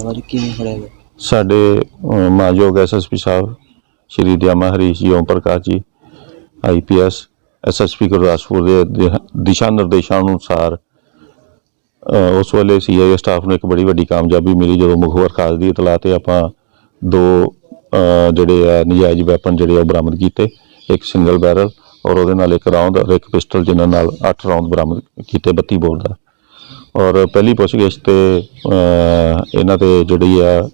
ਅੱਜ ਕਿਵੇਂ ਫੜਿਆ ਗਿਆ? ਸਾਡੇ ਅ, ਐਸਐਸਪੀ ਸਾਹਿਬ ਸ਼੍ਰੀ ਦਿਆਮਾ ਹਰੀਸ਼ ਜੀ ਓਮ ਪ੍ਰਕਾਸ਼ ਜੀ ਆਈਪੀਐਸ ਐਸਐਸਪੀ ਗੁਰਦਾਸਪੁਰ ਦੇ ਦਿਸ਼ਾ ਨਿਰਦੇਸ਼ਾਂ ਅਨੁਸਾਰ ਉਸ ਵੇਲੇ ਸੀਆਈਏ ਸਟਾਫ ਨੂੰ ਇੱਕ ਬੜੀ ਵੱਡੀ ਕਾਮਯਾਬੀ ਮਿਲੀ ਜਦੋਂ ਮੁਖਬਰ ਖਾਸ ਦੀ ਇਤਲਾਹ ਤੇ ਆਪਾਂ ਦੋ ਜਿਹੜੇ ਆ ਨਜਾਇਜ਼ ਵੈਪਨ ਜਿਹੜੇ ਆ ਉਹ ਬਰਾਮਦ ਕੀਤੇ ਇੱਕ ਸਿੰਗਲ ਬੈਰਲ ਔਰ ਉਹਦੇ ਨਾਲ ਇੱਕ ਰਾਉਂਡ ਔਰ ਇੱਕ ਪਿਸਟਲ ਜਿਨ੍ਹਾਂ ਨਾਲ 8 ਰਾਉਂਡ ਬਰਾਮਦ ਕੀਤੇ 32 ਬੋਰ ਦਾ ਔਰ ਪਹਿਲੀ ਪੁੱਛਗਿੱਛ ਤੇ ਇਹਨਾਂ ਤੇ ਜਿਹੜੀ ਆ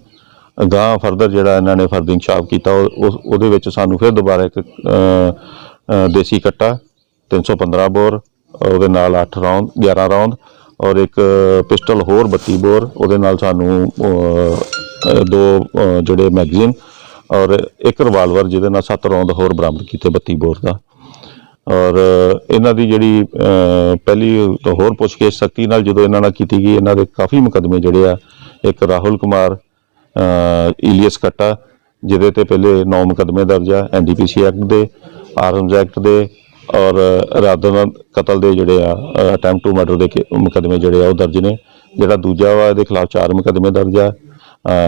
ਗਾਂ ਫਰਦਰ ਜਿਹੜਾ ਇਹਨਾਂ ਨੇ ਫਰਦਿੰਗ ਸ਼ਾਪ ਕੀਤਾ ਉਹਦੇ ਵਿੱਚ ਸਾਨੂੰ ਫਿਰ ਦੁਬਾਰਾ ਇੱਕ ਅ, ਅ, ਦੇਸੀ ਕੱਟਾ 315 ਬੋਰ ਉਹਦੇ ਨਾਲ 8 ਰਾਉਂਡ 11 ਰਾਉਂਡ ਔਰ ਇੱਕ ਪਿਸਟਲ ਹੋਰ 32 ਬੋਰ ਉਹਦੇ ਨਾਲ ਸਾਨੂੰ ਦੋ ਜਿਹੜੇ ਮੈਗਜ਼ੀਨ ਔਰ ਇੱਕ ਰਿਵਾਲਵਰ ਜਿਹਦੇ ਨਾਲ 7 ਰਾਉਂਡ ਹੋਰ ਬਰਾਮਦ ਕੀਤੇ 32 ਬੋਰ ਦਾ। ਔਰ ਇਹਨਾਂ ਦੀ ਜਿਹੜੀ ਅ, ਪਹਿਲੀ ਹੋਰ ਪੁੱਛਗਿੱਛ ਸਖਤੀ ਨਾਲ ਜਦੋਂ ਇਹਨਾਂ ਨਾਲ ਕੀਤੀ ਗਈ ਇਹਨਾਂ ਦੇ ਕਾਫੀ ਮੁਕੱਦਮੇ ਜਿਹੜੇ ਆ ਇੱਕ ਰਾਹੁਲ ਕੁਮਾਰ ਅ, ਇਲੀਅਸ ਕੱਟਾ ਜਿਹਦੇ ਤੇ ਪਹਿਲੇ 9 ਮੁਕੱਦਮੇ ਦਰਜ ਆ ਐਨਡੀਪੀਸੀ ਐਕਟ ਦੇ ਆਰਮਜ਼ ਐਕਟ ਦੇ ਔਰ ਇਰਾਦਾ ਕਤਲ ਦੇ ਜਿਹੜੇ ਆ ਅਟੈਂਪਟ ਟੂ ਮਰਡਰ ਦੇ ਕੇ- ਮੁਕੱਦਮੇ ਜਿਹੜੇ ਆ ਉਹ ਦਰਜ ਨੇ। ਜਿਹੜਾ ਦੂਜਾ ਵਾ ਇਹਦੇ ਖਿਲਾਫ 4 ਮੁਕੱਦਮੇ ਦਰਜ ਆ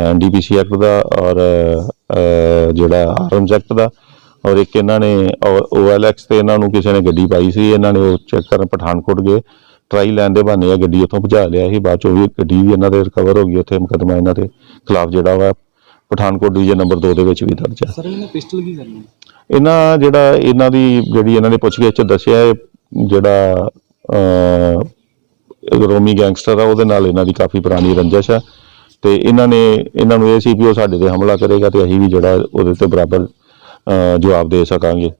ਐਨਡੀਪੀਸੀ ਐਕਟ ਦਾ ਔਰ ਅ, ਜਿਹੜਾ ਆਰਮਜ਼ ਐਕਟ ਦਾ। ਔਰ ਇੱਕ ਇਹਨਾਂ ਨੇ OLX ਤੇ ਇਹਨਾਂ ਨੂੰ ਕਿਸੇ ਨੇ ਗੱਡੀ ਪਾਈ ਸੀ ਇਹਨਾਂ ਨੇ ਉਹ ਚੈੱਕ ਕਰਨ ਪਠਾਨਕੋਟ ਗਏ ਟਰਾਈ ਲੈਣ ਦੇ ਬਹਾਨੇ ਆ ਗੱਡੀ ਉੱਥੋਂ ਭਜਾ ਲਿਆ ਸੀ ਬਾਅਦ ਚੋਂ ਵੀ ਗੱਡੀ ਵੀ ਇਹਨਾਂ ਦੇ ਰਿਕਵਰ ਹੋ ਗਈ ਉੱਥੇ ਮੁਕੱਦਮਾ ਇਹਨਾਂ ਦੇ ਖਿਲਾਫ ਜਿਹੜਾ ਵਾ ਪਠਾਨਕੋਟ ਡਿਵੀਜ਼ਨ ਨੰਬਰ 2 ਦੇ ਵਿੱਚ ਵੀ ਦਰਜ ਹੈ ਸਰ ਇਹਨੇ ਪਿਸਟਲ ਕੀ ਕਰਨੀ? ਇਹਨਾਂ ਜਿਹੜਾ ਇਹਨਾਂ ਦੀ ਜਿਹੜੀ ਇਹਨਾਂ ਨੇ ਪੁੱਛਗਿੱਛ ਚ ਦੱਸਿਆ ਜਿਹੜਾ ਰੋਮੀ ਗੈਂਗਸਟਰ ਆ ਉਹਦੇ ਨਾਲ ਇਹਨਾਂ ਦੀ ਕਾਫੀ ਪੁਰਾਣੀ ਰੰਜਿਸ਼ ਆ। ਤੇ ਇਹਨਾਂ ਨੇ ਇਹਨਾਂ ਨੂੰ ਇਹ ਸੀ ਵੀ ਉਹ ਸਾਡੇ ਤੇ ਹਮਲਾ ਕਰੇਗਾ ਤੇ ਅਸੀਂ ਵੀ ਜਿਹੜਾ ਉਹਦੇ ਤੇ ਬਰਾਬਰ ਜਵਾਬ ਦੇ ਸਕਾਂਗੇ।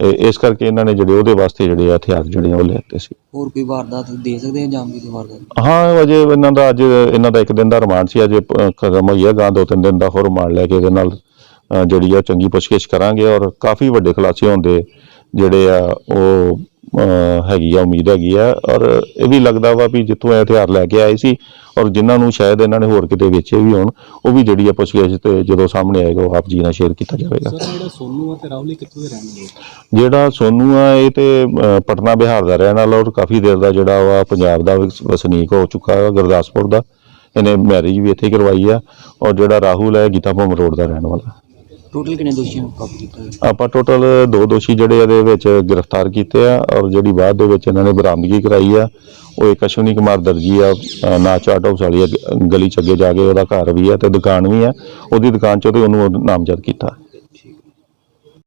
ਇਹ- ਇਸ ਕਰਕੇ ਇਹਨਾਂ ਨੇ ਜਿਹੜੇ ਉਹਦੇ ਵਾਸਤੇ ਜਿਹੜੇ ਆ ਹਥਿਆਰ ਜਿਹੜੇ ਆ ਉਹ ਲੈ ਦਿੱਤੇ ਸੀ। ਹੋਰ ਕੋਈ ਵਾਰਦਾਤ ਦੇ ਸਕਦੇ ਆ ਜਾਮ ਦੀ ਵਾਰਦਾਤ? ਹਾਂ ਅਜੇ ਇਹਨਾਂ ਦਾ ਅੱਜ ਇਹਨਾਂ ਦਾ ਇੱਕ ਦਿਨ ਦਾ ਰਿਮਾਂਡ ਸੀ ਅਜੇ ਖਤਮ ਹੋਈ ਹੈ ਗਾਂ ਦੋ ਤਿੰਨ ਦਿਨ ਦਾ ਹੋਰ ਰਿਮਾਂਡ ਲੈ ਕੇ ਇਹਦੇ ਨਾਲ ਅ, ਜਿਹੜੀ ਆ ਚੰਗੀ ਪੁੱਛਗਿੱਛ ਕਰਾਂਗੇ ਔਰ ਕਾਫੀ ਵੱਡੇ ਖੁਲਾਸੇ ਹੁੰਦੇ ਜਿਹੜੇ ਆ ਉਹ ਅ, ਹੈਗੀ ਆ ਉਮੀਦ ਹੈਗੀ ਆ ਔਰ ਇਹ ਵੀ ਲੱਗਦਾ ਵਾ ਵੀ ਜਿੱਥੋਂ ਇਹ ਹਥਿਆਰ ਲੈ ਕੇ ਆਏ ਸੀ ਔਰ ਜਿਨ੍ਹਾਂ ਨੂੰ ਸ਼ਾਇਦ ਇਹਨਾਂ ਨੇ ਹੋਰ ਕਿਤੇ ਵੇਚੇ ਵੀ ਹੋਣ ਉਹ ਵੀ ਜਿਹੜੀ ਆ ਪੁੱਛਗਿੱਛ ਤੇ ਜਦੋਂ ਸਾਹਮਣੇ ਆਏਗਾ ਉਹ ਆਪ ਜੀ ਨਾਲ ਸ਼ੇਅਰ ਕੀਤਾ ਜਾਵੇਗਾ। ਸਰ ਜਿਹੜਾ ਸੋਨੂ ਆ ਤੇ ਰਾਹੁਲ ਇਹ ਕਿੱਥੋਂ ਦੇ ਰਹਿਣ ਵਾਲੇ ਜਿਹੜਾ ਸੋਨੂ ਆ ਇਹ ਤੇ ਅ, ਪਟਨਾ ਬਿਹਾਰ ਦਾ ਰਹਿਣ ਵਾਲਾ ਔਰ ਕਾਫੀ ਦੇਰ ਦਾ ਜਿਹੜਾ ਵਾ ਪੰਜਾਬ ਦਾ ਵਸ- ਵਸਨੀਕ ਹੋ ਚੁੱਕਾ ਹੈ ਗੁਰਦਾਸਪੁਰ ਦਾ। ਇਹਨੇ ਮੈਰਿਜ ਵੀ ਇੱਥੇ ਹੀ ਕਰਵਾਈ ਆ ਔਰ ਜਿਹੜਾ ਰਾਹੁਲ ਹੈ ਗੀਤਾ ਭਵਨ ਰੋਡ ਦਾ ਰਹਿਣ ਵਾਲਾ। ਟੋਟਲ ਕਿੰਨੇ ਦੋਸ਼ੀਆਂ ਨੂੰ ਕਾਬੂ ਕੀਤਾ ਗਿਆ? ਆਪਾਂ ਟੋਟਲ ਦੋ ਦੋਸ਼ੀ ਜਿਹੜੇ ਇਹਦੇ ਵਿੱਚ ਗ੍ਰਿਫਤਾਰ ਕੀਤੇ ਆ ਔਰ ਜਿਹੜੀ ਬਾਅਦ ਦੇ ਵਿੱਚ ਇਹਨਾਂ ਨੇ ਬਰਾਮਦਗੀ ਕਰਾਈ ਆ ਉਹ ਇੱਕ ਅਸ਼ਵਨੀ ਕੁਮਾਰ ਦਰਜੀ ਆ ਨਾਚ ਆਟੋ ਹਾਊਸ ਵਾਲੀ ਆ, ਗਲੀ ਚ ਅੱਗੇ ਜਾ ਕੇ ਉਹਦਾ ਘਰ ਵੀ ਆ ਤੇ ਦੁਕਾਨ ਵੀ ਆ ਉਹਦੀ ਦੁਕਾਨ 'ਚ ਤੇ ਉਹਨੂੰ ਨਾਮਜ਼ਦ ਕੀਤਾ